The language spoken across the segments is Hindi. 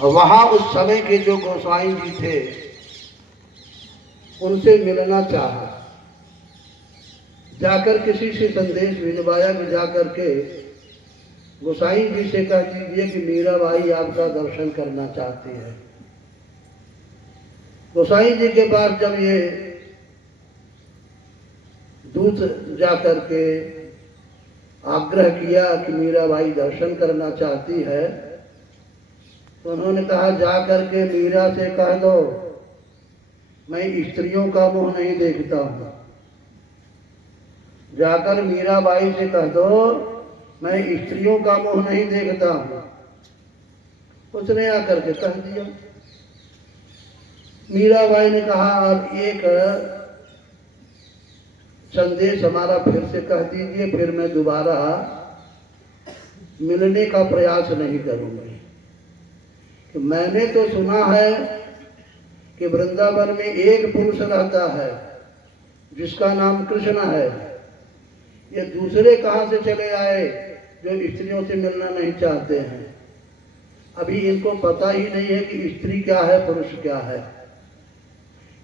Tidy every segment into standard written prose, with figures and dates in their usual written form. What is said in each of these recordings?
और वहाँ उस समय के जो गोसाई जी थे उनसे मिलना चाहा। जाकर किसी से संदेश भिजवाया कि जाकर के गोसाई जी से कह दीजिए कि मीराबाई आपका दर्शन करना चाहती है। गोसाई जी के पास जब ये दूत जाकर के आग्रह किया कि मीराबाई दर्शन करना चाहती है, तो उन्होंने कहा जाकर के मीरा से कह दो मैं स्त्रियों का मुंह नहीं देखता हूं। जाकर मीराबाई से कह दो मैं स्त्रियों का मुंह नहीं देखता हूं। उसने आकर के कह दिया। मीराबाई ने कहा अब एक संदेश हमारा फिर से कह दीजिए, फिर मैं दोबारा मिलने का प्रयास नहीं करूंगी। तो मैंने तो सुना है कि वृंदावन में एक पुरुष रहता है जिसका नाम कृष्ण है। ये दूसरे कहां से चले आए जो स्त्रियों से मिलना नहीं चाहते हैं? अभी इनको पता ही नहीं है कि स्त्री क्या है पुरुष क्या है।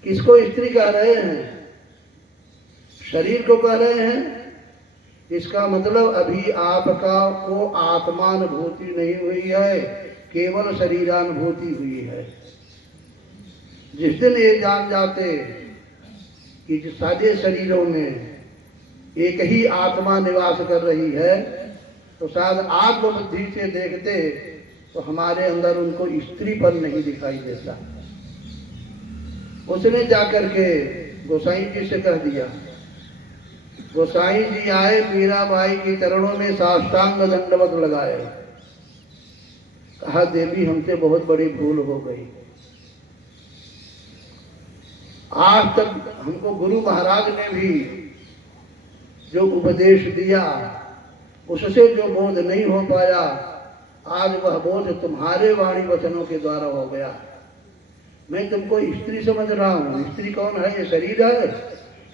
किसको स्त्री कह रहे हैं? शरीर को कह रहे हैं। इसका मतलब अभी आपका को आत्मानुभूति नहीं हुई है, केवल शरीरानुभूति हुई है। जिस दिन ये जान जाते कि सारे शरीरों में एक ही आत्मा निवास कर रही है, तो शायद आत्मबुद्धि से देखते तो हमारे अंदर उनको स्त्रीपन नहीं दिखाई देता। उसने जाकर के गोसाई जी से कह दिया। गोसाई जी आए, मीराबाई की चरणों में साष्टांग दंडवत लगाए। कहा देवी हमसे बहुत बड़ी भूल हो गई। आज तक हमको गुरु महाराज ने भी जो उपदेश दिया उससे जो बोध नहीं हो पाया, आज वह बोध तुम्हारे वाणी वचनों के द्वारा हो गया। मैं तुमको स्त्री समझ रहा हूं। स्त्री कौन है? ये शरीर है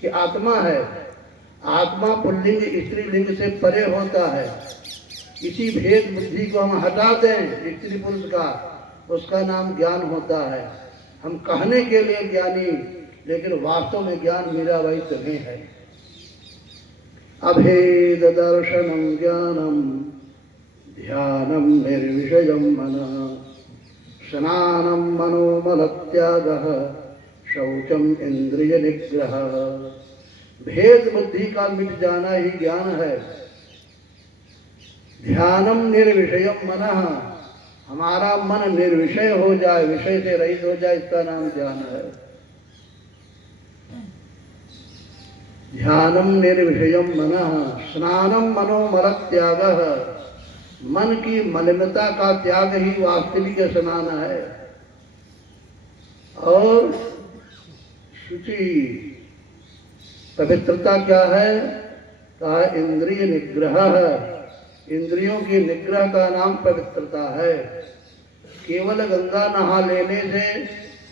कि आत्मा है? आत्मा पुल्लिंग स्त्रीलिंग से परे होता है। इसी भेद बुद्धि को हम हटा दें स्त्री पुरुष का, उसका नाम ज्ञान होता है। हम कहने के लिए ज्ञानी, लेकिन वास्तव में ज्ञान मीराबाई तुम्हें है। अभेद दर्शनम ज्ञानम ध्यानम निर्विषयम मनः स्नानम मनोमल त्यागः शौचम इंद्रिय निग्रह। भेद बुद्धि का मिट जाना ही ज्ञान है। ध्यानम निर्विषयम मनः, हमारा मन निर्विषय हो जाए, विषय से रहित हो जाए, इसका नाम ज्ञान है। ध्यानम निर्विषयम मनः स्नानम मनोमल त्यागः, मन की मलिनता का त्याग ही वास्तविक स्नान है। और शुचि पवित्रता क्या है? कहा इंद्रिय निग्रह है। इंद्रियों के निग्रह का नाम पवित्रता है। केवल गंगा नहा लेने से,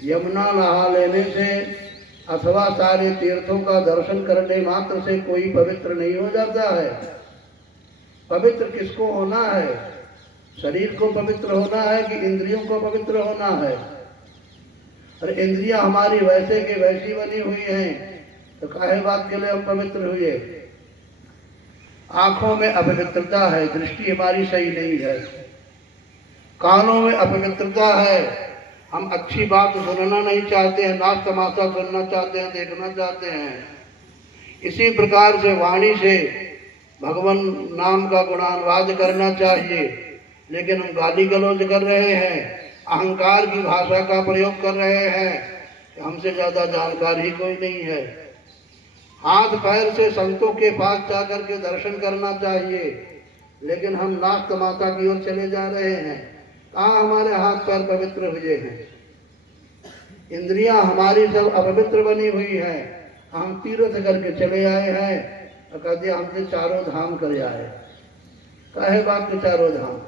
यमुना नहा लेने से अथवा सारे तीर्थों का दर्शन करने मात्र से कोई पवित्र नहीं हो जाता है। पवित्र किसको होना है? शरीर को पवित्र होना है कि इंद्रियों को पवित्र होना है? और इंद्रियां हमारी वैसे के वैसी बनी हुई हैं, तो काहे बात के लिए हम पवित्र हुए? आंखों में अपवित्रता है, दृष्टि हमारी सही नहीं है। कानों में अपवित्रता है, हम अच्छी बात सुनना नहीं चाहते हैं, नाच तमाशा सुनना चाहते हैं, देखना चाहते हैं। इसी प्रकार से वाणी से भगवान नाम का गुणानुवाद करना चाहिए, लेकिन हम गाली गलौज कर रहे हैं, अहंकार की भाषा का प्रयोग कर रहे हैं कि हमसे ज्यादा जानकार ही कोई नहीं है। हाथ पैर से संतों के पास जाकर के दर्शन करना चाहिए, लेकिन हम नाच तमाशा की ओर चले जा रहे हैं। कहाँ हमारे हाथ पैर पवित्र हुए हैं? इंद्रियां हमारी सब अपवित्र बनी हुई हैं। हम तीर्थ करके चले आए हैं और कह दिया हमसे चारों धाम कर आए। काहे बात के चारों धाम?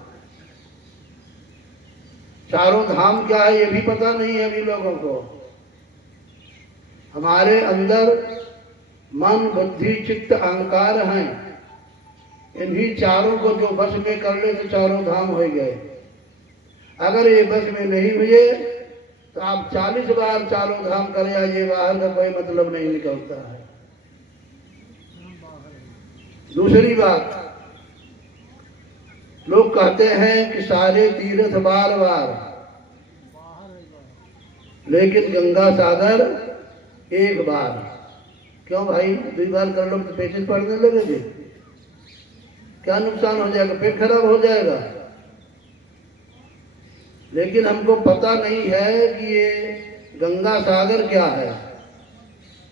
चारों धाम क्या है ये भी पता नहीं है अभी लोगों को। हमारे अंदर मन बुद्धि चित्त अहंकार हैं, इन्हीं चारों को जो बस में कर ले तो चारों धाम हो गए। अगर ये बस में नहीं हुए तो आप 40 बार चारों धाम कर आइए, बाहर का कोई मतलब नहीं निकलता है। दूसरी बात, लोग कहते हैं कि सारे तीर्थ बार बार, लेकिन गंगा सागर एक बार। क्यों भाई, 2 बार कर लो तो पेटेंट पढ़ने लगेंगे, क्या नुकसान हो जाएगा, पेट खराब हो जाएगा। लेकिन हमको पता नहीं है कि ये गंगा सागर क्या है।